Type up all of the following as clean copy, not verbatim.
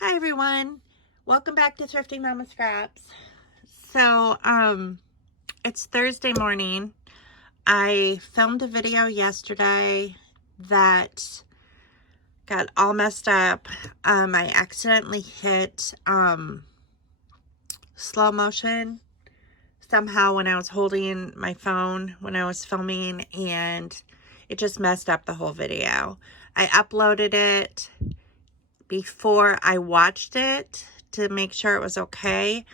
Hi everyone, welcome back to Thrifty Mama Scraps. So it's Thursday morning. I filmed a video yesterday that got all messed up. I accidentally hit slow motion somehow when I was holding my phone when I was filming, and it just messed up the whole video. I uploaded it before I watched it to make sure it was okay,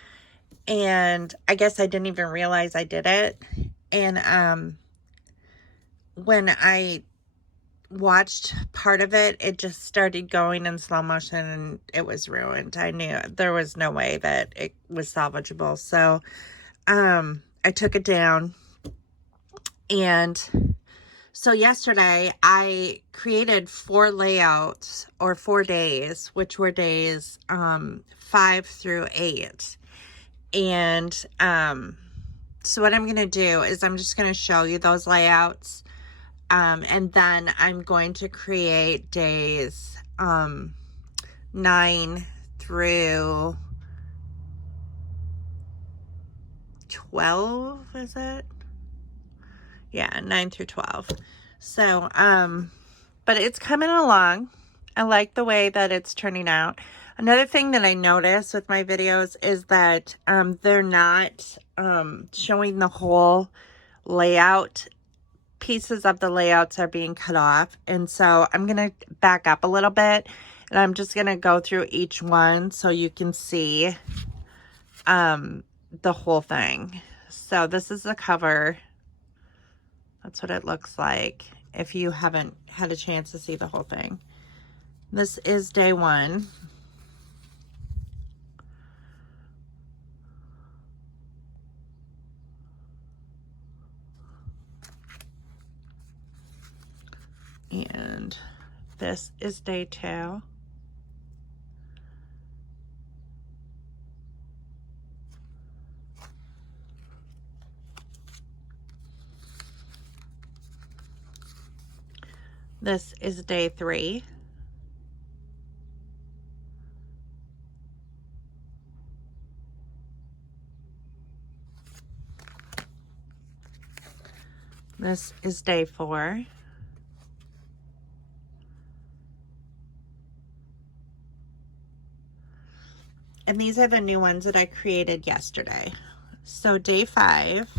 and I guess I didn't even realize I did it. And when I watched part of it, it just started going in slow motion and it was ruined. I knew there was no way that it was salvageable, so I took it down. And so yesterday I created 4 layouts, or 4 days, which were days 5 through 8. And so what I'm going to do is I'm just going to show you those layouts. And then I'm going to create days 9 through 12, is it? Yeah, 9 through 12. So, but it's coming along. I like the way that it's turning out. Another thing that I notice with my videos is that they're not showing the whole layout. Pieces of the layouts are being cut off. And so I'm going to back up a little bit, and I'm just going to go through each one so you can see the whole thing. So this is the cover. That's what it looks like if you haven't had a chance to see the whole thing. This is day 1. And this is day 2. This is day 3. This is day 4. And these are the new ones that I created yesterday. So day 5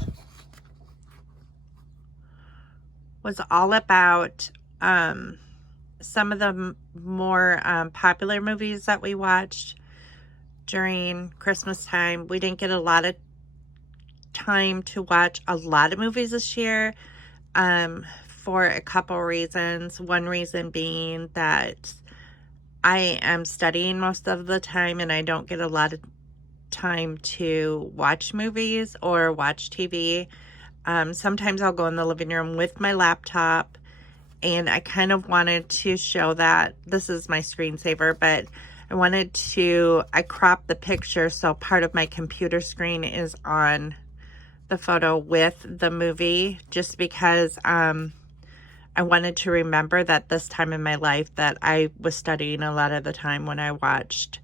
was all about some of the more popular movies that we watched during Christmas time. We didn't get a lot of time to watch a lot of movies this year for a couple reasons. One reason being that I am studying most of the time and I don't get a lot of time to watch movies or watch TV. Sometimes I'll go in the living room with my laptop, and I kind of wanted to show that this is my screensaver, but I cropped the picture so part of my computer screen is on the photo with the movie, just because I wanted to remember that this time in my life that I was studying a lot of the time when I watched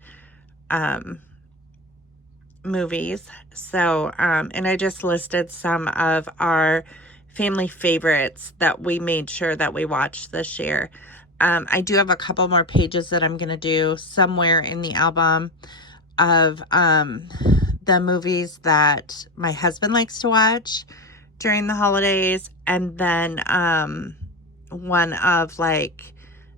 movies. So, and I just listed some of our family favorites that we made sure that we watched this year. I do have a couple more pages that I'm going to do somewhere in the album of the movies that my husband likes to watch during the holidays, and then one of like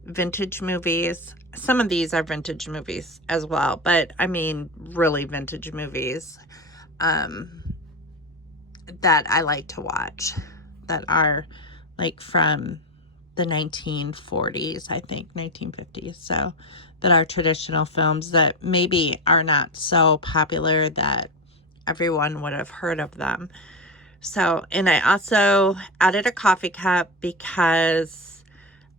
vintage movies. Some of these are vintage movies as well, but I mean really vintage movies that I like to watch that are like from the 1940s, I think 1950s, so that are traditional films that maybe are not so popular that everyone would have heard of them. So, and I also added a coffee cup because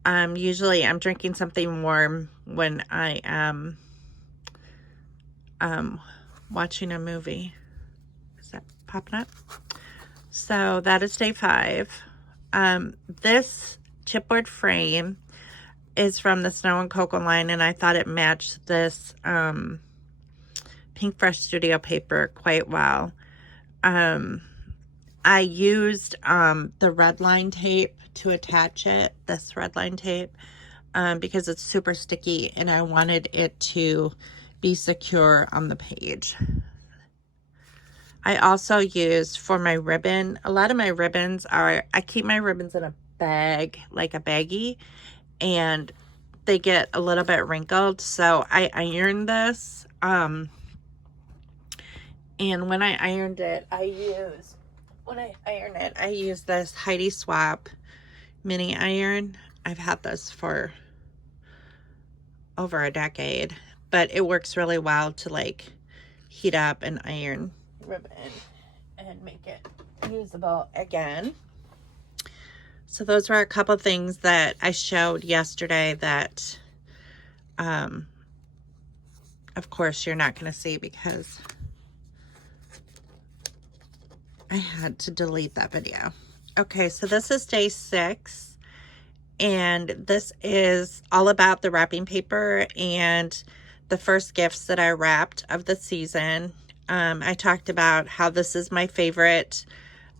usually I'm drinking something warm when I am watching a movie. Is that popping up? So that is day 5. This chipboard frame, is from the Snow and Cocoa line, and I thought it matched this Pink Fresh Studio paper quite well. I used the red line tape to attach it, this red line tape, because it's super sticky and I wanted it to be secure on the page. I also used for my ribbon, a lot of my ribbons are, I keep my ribbons in a bag, like a baggie, and they get a little bit wrinkled, so I ironed this, and when I ironed it, I used this Heidi Swap mini iron. I've had this for over a decade, but it works really well to like heat up and iron ribbon and make it usable again. So those were a couple things that I showed yesterday that of course you're not going to see because I had to delete that video. Okay, so this is day 6, and this is all about the wrapping paper and the first gifts that I wrapped of the season. I talked about how this is my favorite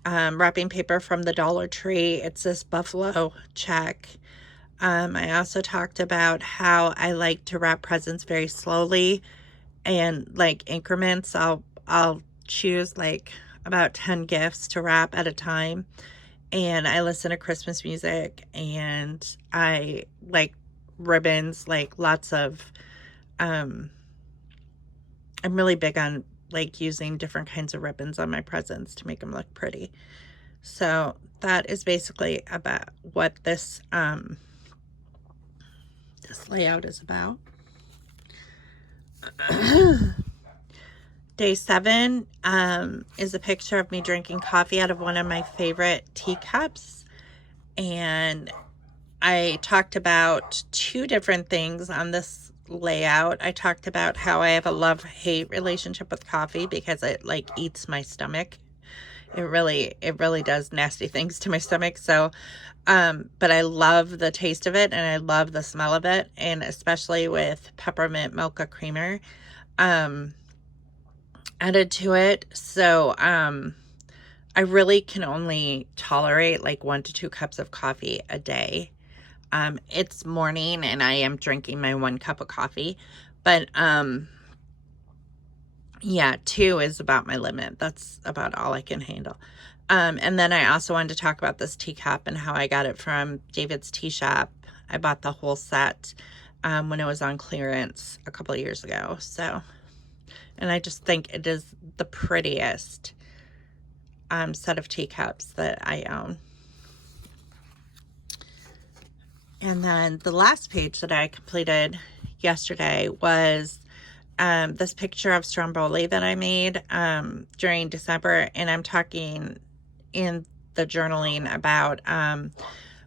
wrapping paper from the Dollar Tree. It's this buffalo check. I also talked about how I like to wrap presents very slowly and like increments. I'll choose like about 10 gifts to wrap at a time, and I listen to Christmas music, and I like ribbons, like lots of I'm really big on like using different kinds of ribbons on my presents to make them look pretty. So that is basically about what this this layout is about. Day 7 is a picture of me drinking coffee out of one of my favorite teacups, and I talked about 2 different things on this layout. I talked about how I have a love-hate relationship with coffee because it like eats my stomach. It really does nasty things to my stomach. So but I love the taste of it and I love the smell of it, and especially with peppermint mocha creamer added to it. So I really can only tolerate like 1 to 2 cups of coffee a day. It's morning and I am drinking my 1 cup of coffee, but yeah, 2 is about my limit. That's about all I can handle. And then I also wanted to talk about this teacup and how I got it from David's Tea Shop. I bought the whole set when it was on clearance a couple of years ago. So, and I just think it is the prettiest set of teacups that I own. And then the last page that I completed yesterday was this picture of Stromboli that I made during December. And I'm talking in the journaling about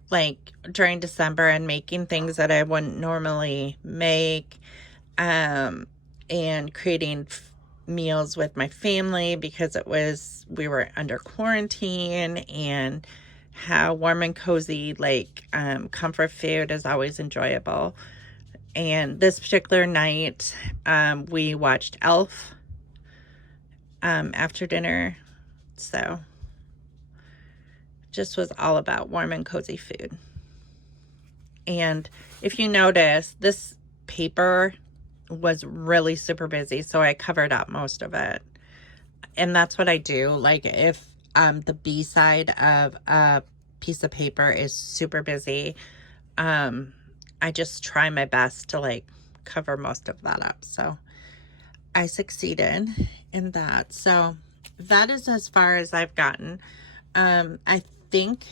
like during December and making things that I wouldn't normally make, and creating meals with my family because we were under quarantine, and how warm and cozy like comfort food is always enjoyable. And this particular night we watched Elf after dinner, so just was all about warm and cozy food. And if you notice, this paper was really super busy, so I covered up most of it. And that's what I do. Like if the B side of a piece of paper is super busy, I just try my best to like cover most of that up. So I succeeded in that. So that is as far as I've gotten. I think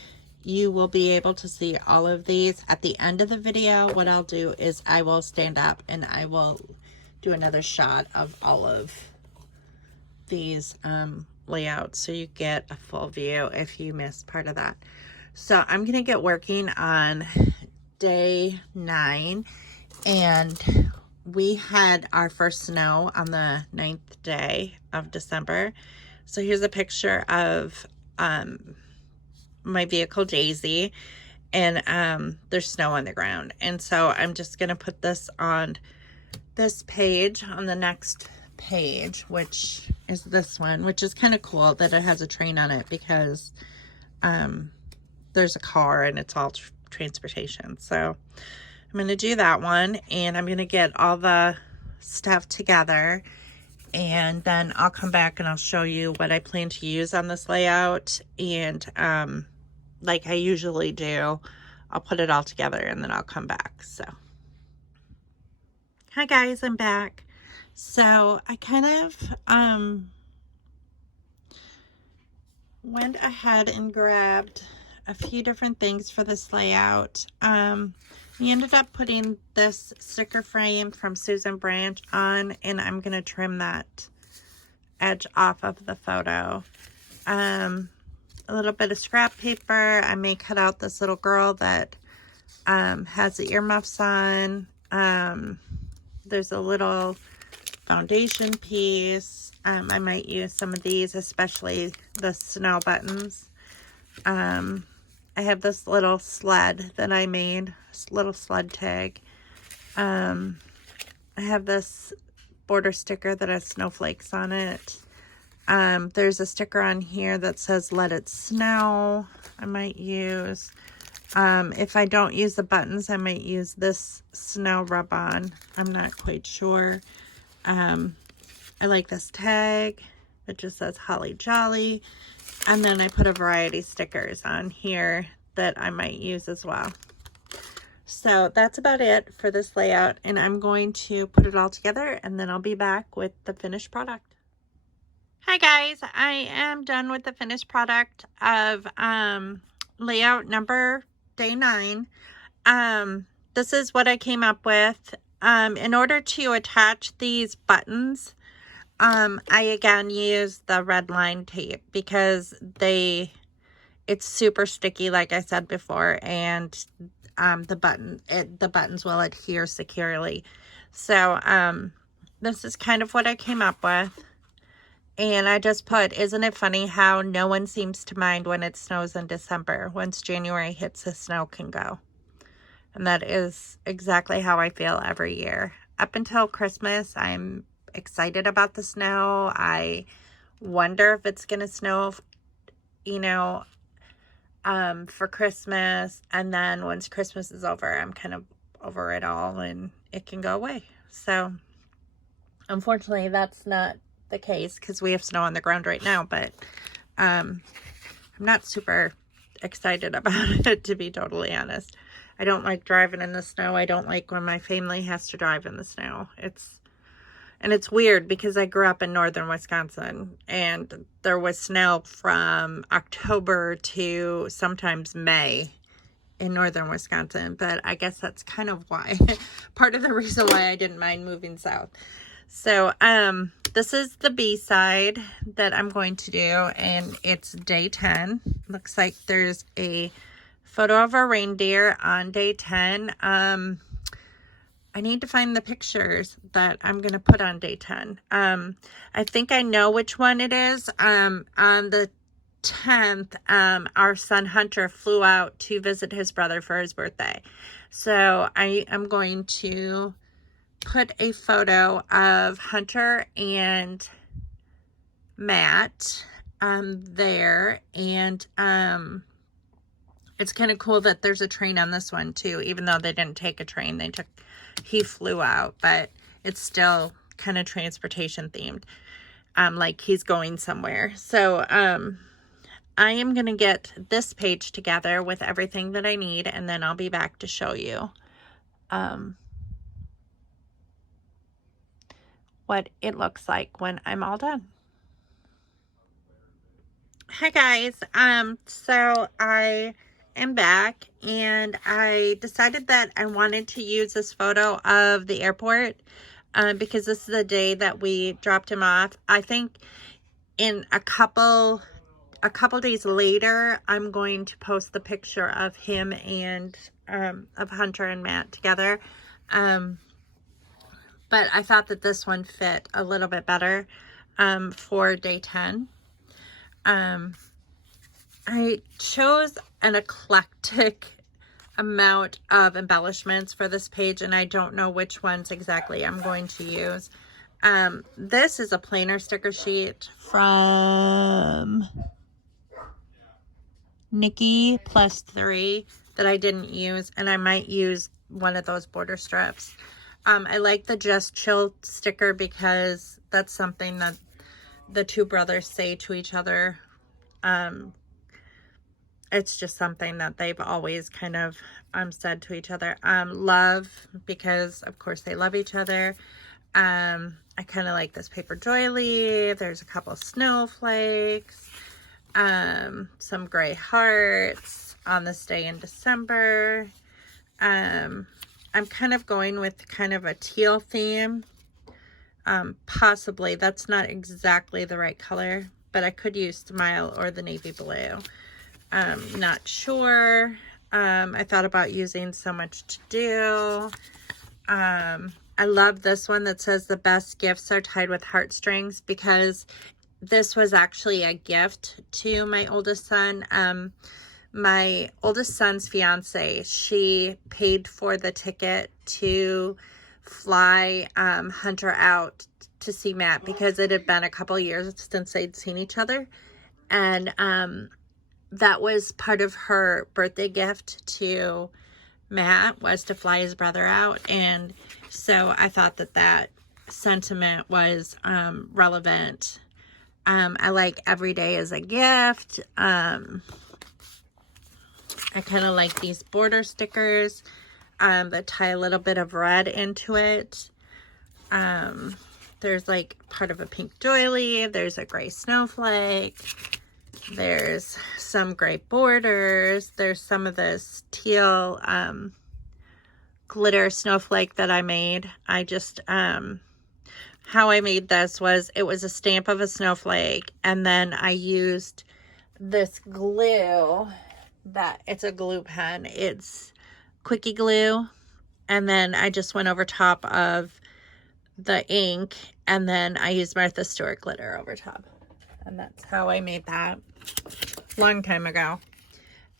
you will be able to see all of these at the end of the video. What I'll do is I will stand up and I will do another shot of all of these layouts so you get a full view if you missed part of that. So I'm going to get working on day 9, and we had our first snow on the 9th day of December. So here's a picture of my vehicle Daisy, and there's snow on the ground. And so I'm just going to put this on this page, on the next page, which is this one, which is kind of cool that it has a train on it, because there's a car and it's all transportation. So I'm going to do that one, and I'm going to get all the stuff together, and then I'll come back and I'll show you what I plan to use on this layout. And like I usually do, I'll put it all together and then I'll come back. So hi guys, I'm back. So I kind of went ahead and grabbed a few different things for this layout. We ended up putting this sticker frame from Susan Branch on, and I'm going to trim that edge off of the photo. A little bit of scrap paper. I may cut out this little girl that has the earmuffs on. There's a little foundation piece. I might use some of these, especially the snow buttons. I have this little sled that I made, this little sled tag. I have this border sticker that has snowflakes on it. There's a sticker on here that says "Let It Snow." I might use. If I don't use the buttons, I might use this snow rub-on. I'm not quite sure. I like this tag. It just says Holly Jolly. And then I put a variety of stickers on here that I might use as well. So that's about it for this layout, and I'm going to put it all together and then I'll be back with the finished product. Hi guys, I am done with the finished product of layout number day 9. This is what I came up with. In order to attach these buttons, I again use the red line tape, because it's super sticky, like I said before, and the buttons will adhere securely. So this is kind of what I came up with. And I just put, isn't it funny how no one seems to mind when it snows in December? Once January hits, the snow can go. And that is exactly how I feel every year. Up until Christmas, I'm excited about the snow. I wonder if it's going to snow, for Christmas. And then once Christmas is over, I'm kind of over it all and it can go away. So unfortunately, that's not the case, because we have snow on the ground right now, but I'm not super excited about it, to be totally honest. I don't like driving in the snow. I don't like when my family has to drive in the snow. It's weird, because I grew up in northern Wisconsin, and there was snow from October to sometimes May in northern Wisconsin, but I guess that's kind of why, part of the reason why I didn't mind moving south. So, this is the B side that I'm going to do, and it's day 10. Looks like there's a photo of a reindeer on day 10. I need to find the pictures that I'm going to put on day 10. I think I know which one it is. On the 10th, our son Hunter flew out to visit his brother for his birthday. So I am going to put a photo of Hunter and Matt there, and it's kind of cool that there's a train on this one too, even though they didn't take a train. He flew out, but it's still kind of transportation themed, like he's going somewhere. So I am going to get this page together with everything that I need, and then I'll be back to show you what it looks like when I'm all done. Hi guys, so I am back, and I decided that I wanted to use this photo of the airport because this is the day that we dropped him off. I think in a couple days later, I'm going to post the picture of him and of Hunter and Matt together. But I thought that this one fit a little bit better for day 10. I chose an eclectic amount of embellishments for this page, and I don't know which ones exactly I'm going to use. This is a planner sticker sheet from Nikki +3 that I didn't use, and I might use one of those border strips. I like the Just Chill sticker because that's something that the two brothers say to each other. It's just something that they've always kind of said to each other. Love, because of course they love each other. I kind of like this paper doily. There's a couple snowflakes, some gray hearts on this day in December. I'm kind of going with kind of a teal theme. Possibly, that's not exactly the right color, but I could use Smile or the navy blue. Not sure. I thought about using So Much to Do. I love this one that says the best gifts are tied with heartstrings, because this was actually a gift to my oldest son. My oldest son's fiance, she paid for the ticket to fly Hunter out to see Matt, because it had been a couple years since they'd seen each other. And that was part of her birthday gift to Matt, was to fly his brother out. And so I thought that that sentiment was relevant. I like every day as a gift. I kind of like these border stickers that tie a little bit of red into it. There's like part of a pink doily. There's a gray snowflake. There's some gray borders. There's some of this teal glitter snowflake that I made. I just, how I made this was, it was a stamp of a snowflake, and then I used this glue that, it's a glue pen. It's Quickie glue, and then I just went over top of the ink, and then I used Martha Stewart glitter over top. And that's how I made that long time ago.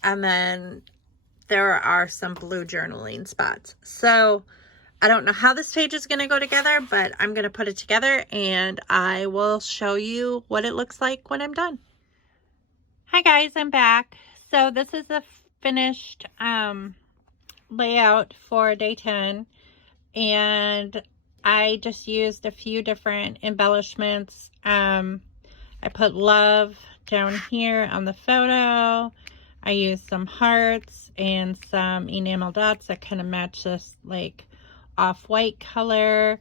And then there are some blue journaling spots. So I don't know how this page is going to go together, but I'm going to put it together and I will show you what it looks like when I'm done. Hi guys, I'm back. So this is a finished layout for day 10, and I just used a few different embellishments. I put love down here on the photo. I used some hearts and some enamel dots that kind of match this like off-white color.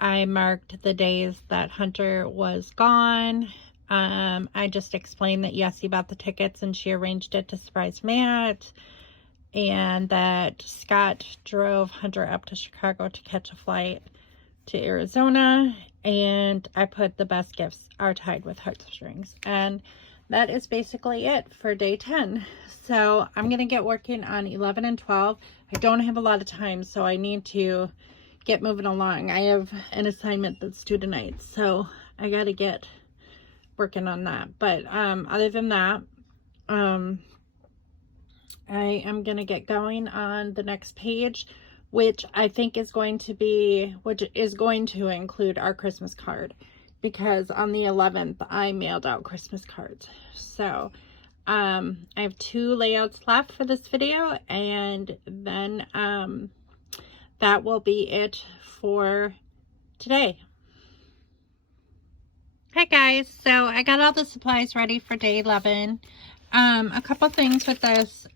I marked the days that Hunter was gone. I just explained that Yessie bought the tickets and she arranged it to surprise Matt, and that Scott drove Hunter up to Chicago to catch a flight to Arizona. And I put the best gifts are tied with heartstrings, and that is basically it for day 10. So I'm gonna get working on 11 and 12. I don't have a lot of time, so I need to get moving along. I have an assignment that's due tonight, so I gotta get working on that. But other than that, I am gonna get going on the next page, which I think is going to be, which is going to include our Christmas card, because on the 11th I mailed out Christmas cards. So I have 2 layouts left for this video, and then that will be it for today. Hi guys, so I got all the supplies ready for day 11. A couple things with this.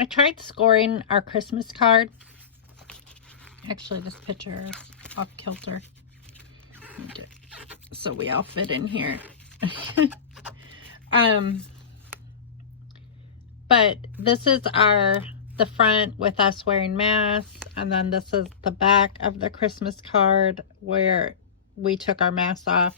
I tried scoring our Christmas card. Actually, this picture is off kilter. Okay. So we all fit in here. But this is the front with us wearing masks, and then this is the back of the Christmas card where we took our masks off.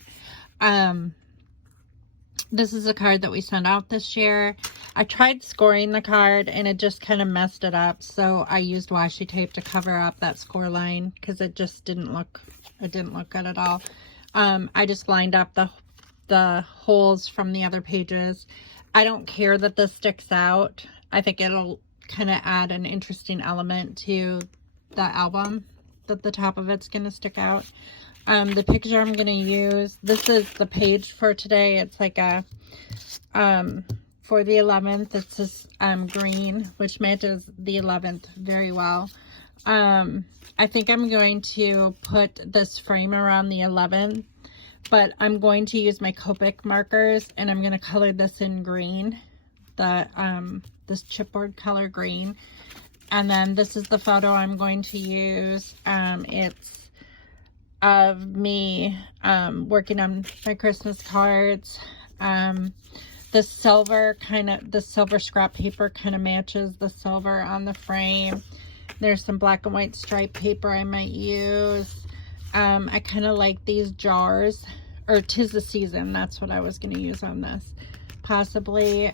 This is a card that we sent out this year. I tried scoring the card and it just kind of messed it up, so I used washi tape to cover up that score line because it just didn't look good at all. I just lined up the holes from the other pages. I don't care that this sticks out. I think it'll kind of add an interesting element to the album that the top of it's going to stick out. The picture I'm going to use, this is the page for today. It's like a, for the 11th, it's this green, which matches the 11th very well. I think I'm going to put this frame around the 11th, but I'm going to use my Copic markers, and I'm going to color this in green, the this chipboard color green. And then this is the photo I'm going to use. It's of me working on my Christmas cards. The silver scrap paper kind of matches the silver on the frame. There's some black and white striped paper I might use. I kind of like these jars, or 'Tis the Season. That's what I was going to use on this. Possibly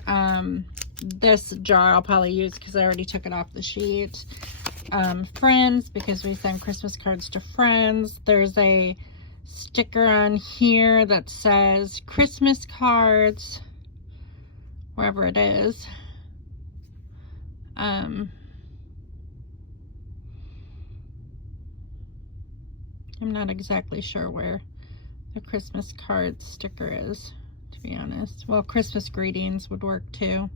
this jar I'll probably use because I already took it off the sheet. Friends, because we send Christmas cards to friends. There's a sticker on here that says Christmas cards, wherever it is. I'm not exactly sure where the Christmas card sticker is, to be honest. Well, Christmas greetings would work too.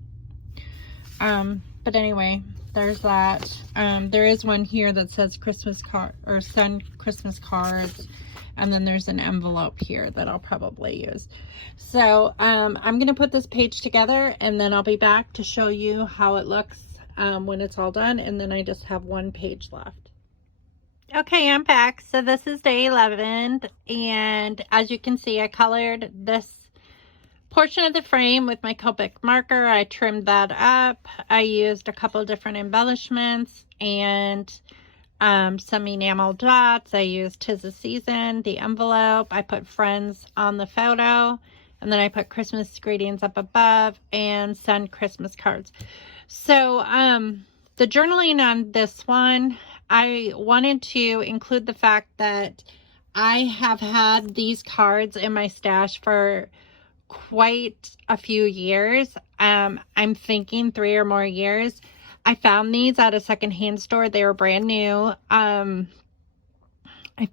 But anyway, there's that. There is one here that says Christmas card, or send Christmas cards, and then there's an envelope here that I'll probably use. So I'm gonna put this page together, and then I'll be back to show you how it looks when it's all done, and then I just have one page left. Okay, I'm back. So this is day 11, and as you can see, I colored this portion of the frame with my Copic marker. I trimmed that up. I used a couple different embellishments and some enamel dots. I used 'Tis the Season, the envelope. I put friends on the photo, and then I put Christmas greetings up above and send Christmas cards. So the journaling on this one, I wanted to include the fact that I have had these cards in my stash for quite a few years. I'm thinking 3 or more years. I found these at a secondhand store. They were brand new. I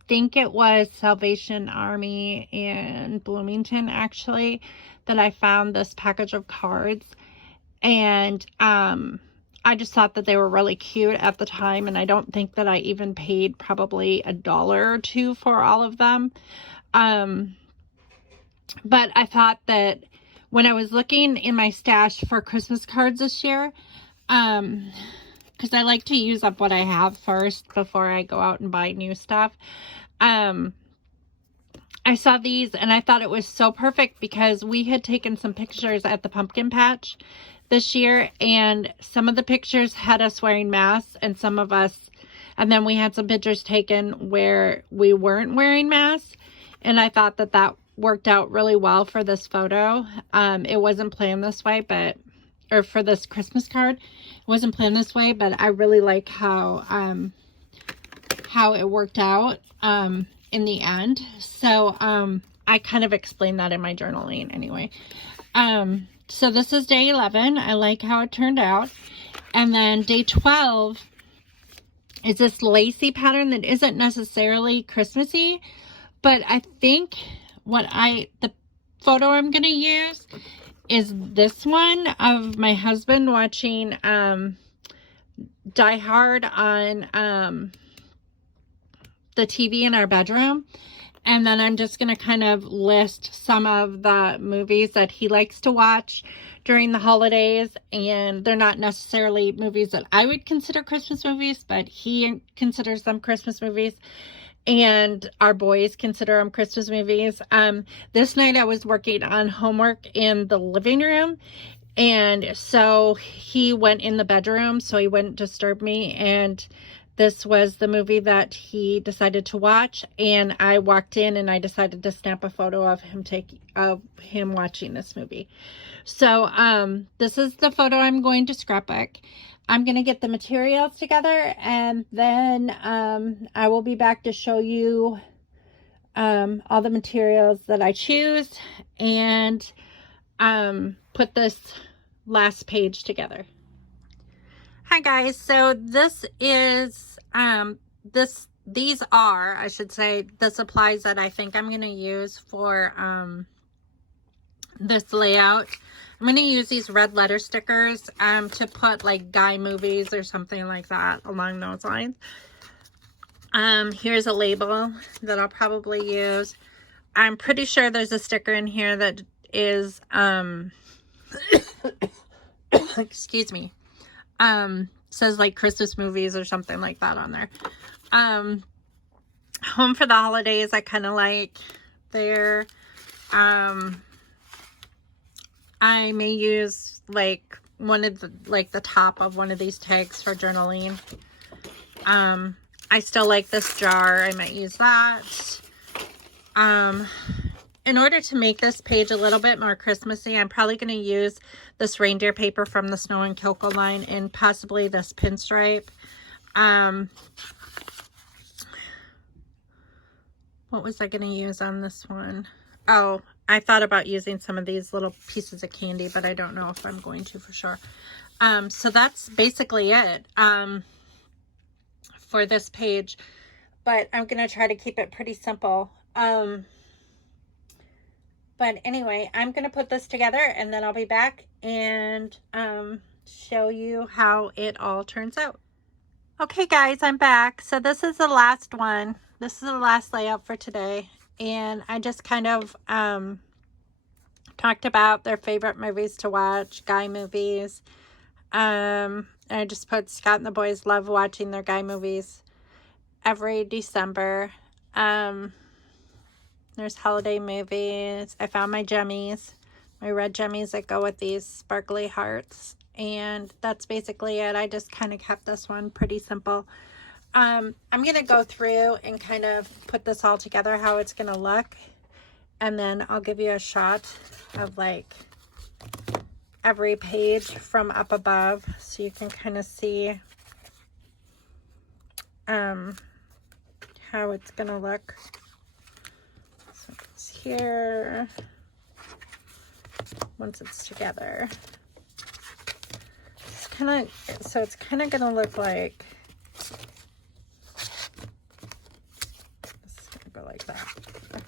think it was Salvation Army in Bloomington, actually, that I found this package of cards. And I just thought that they were really cute at the time, and I don't think that I even paid probably $1 or $2 for all of them. But I thought that when I was looking in my stash for Christmas cards this year, because I like to use up what I have first before I go out and buy new stuff, I saw these and I thought it was so perfect because we had taken some pictures at the pumpkin patch this year, and some of the pictures had us wearing masks, and some of us, and then we had some pictures taken where we weren't wearing masks, and I thought that that worked out really well for this photo. It wasn't planned this way, or for this Christmas card, it wasn't planned this way, but I really like how it worked out in the end. So I kind of explained that in my journaling anyway. So this is day 11. I like how it turned out. And then day 12 is this lacy pattern that isn't necessarily Christmassy, but I think the photo I'm going to use is this one of my husband watching Die Hard on the TV in our bedroom. And then I'm just going to kind of list some of the movies that he likes to watch during the holidays. And they're not necessarily movies that I would consider Christmas movies, but he considers them Christmas movies. And our boys consider them Christmas movies. This night I was working on homework in the living room. And so he went in the bedroom so he wouldn't disturb me. And this was the movie that he decided to watch. And I walked in and I decided to snap a photo of him watching this movie. So this is the photo I'm going to scrapbook. I'm going to get the materials together, and then I will be back to show you all the materials that I choose and put this last page together. Hi guys, so this is these are, I should say, the supplies that I think I'm going to use for this layout. I'm going to use these red letter stickers to put like guy movies or something like that along those lines. Here's a label that I'll probably use. I'm pretty sure there's a sticker in here that is excuse me, says like Christmas movies or something like that on there. Home for the Holidays, I kind of like there. I may use like one of the, like the top of one of these tags for journaling. I still like this jar. I might use that. In order to make this page a little bit more Christmassy, I'm probably going to use this reindeer paper from the Snow and Cocoa line and possibly this pinstripe. What was I going to use on this one? Oh, I thought about using some of these little pieces of candy, but I don't know if I'm going to for sure. So that's basically it for this page, but I'm going to try to keep it pretty simple. But anyway, I'm going to put this together and then I'll be back and show you how it all turns out. Okay guys, I'm back. So this is the last one. This is the last layout for today. And I just kind of talked about their favorite movies to watch, guy movies. I just put Scott and the boys love watching their guy movies every December. There's holiday movies. I found my jemmies, my red jemmies that go with these sparkly hearts. And that's basically it. I just kind of kept this one pretty simple. I'm going to go through and kind of put this all together, how it's going to look. And then I'll give you a shot of like every page from up above so you can kind of see how it's going to look. So it's here once it's together. It's kind of, so it's kind of going to look like, it's going to go like that. Okay.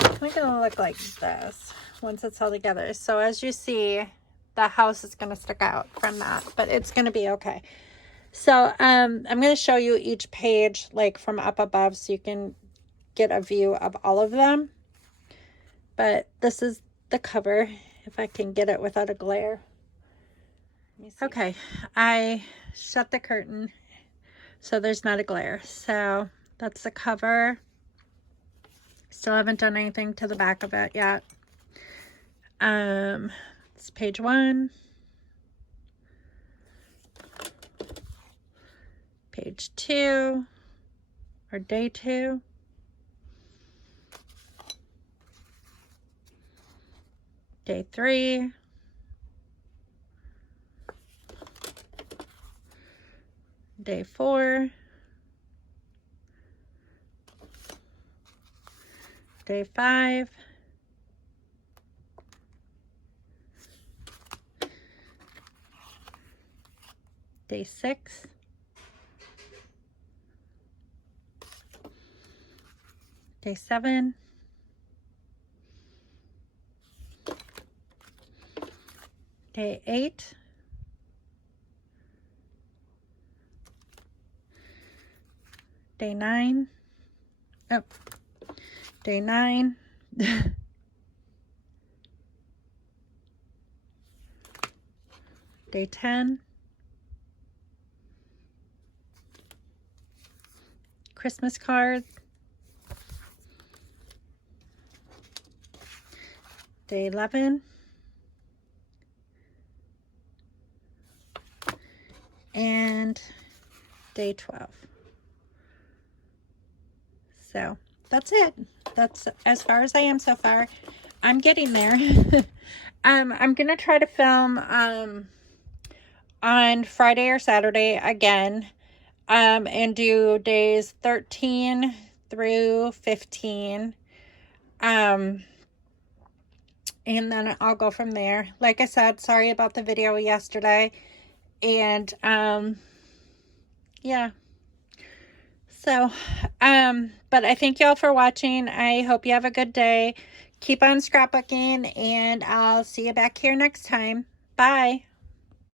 It's going to look like this once it's all together. So as you see, the house is going to stick out from that, but it's going to be okay. So I'm going to show you each page like from up above so you can get a view of all of them. But this is the cover, if I can get it without a glare. Okay, I shut the curtain so there's not a glare. So that's the cover. Still haven't done anything to the back of it yet. It's page 1. Page 2, or day 2. Day 3. Day 4. Day 5. Day 6. Day 7. Day 8. Day 9. Oh, day 9. Day 10. Christmas card. Day 11. And day 12. So that's it. That's as far as I am so far. I'm getting there. I'm gonna try to film on Friday or Saturday again, and do days 13 through 15. And then I'll go from there. Like I said, sorry about the video yesterday. And, yeah. So, but I thank y'all for watching. I hope you have a good day. Keep on scrapbooking, and I'll see you back here next time. Bye.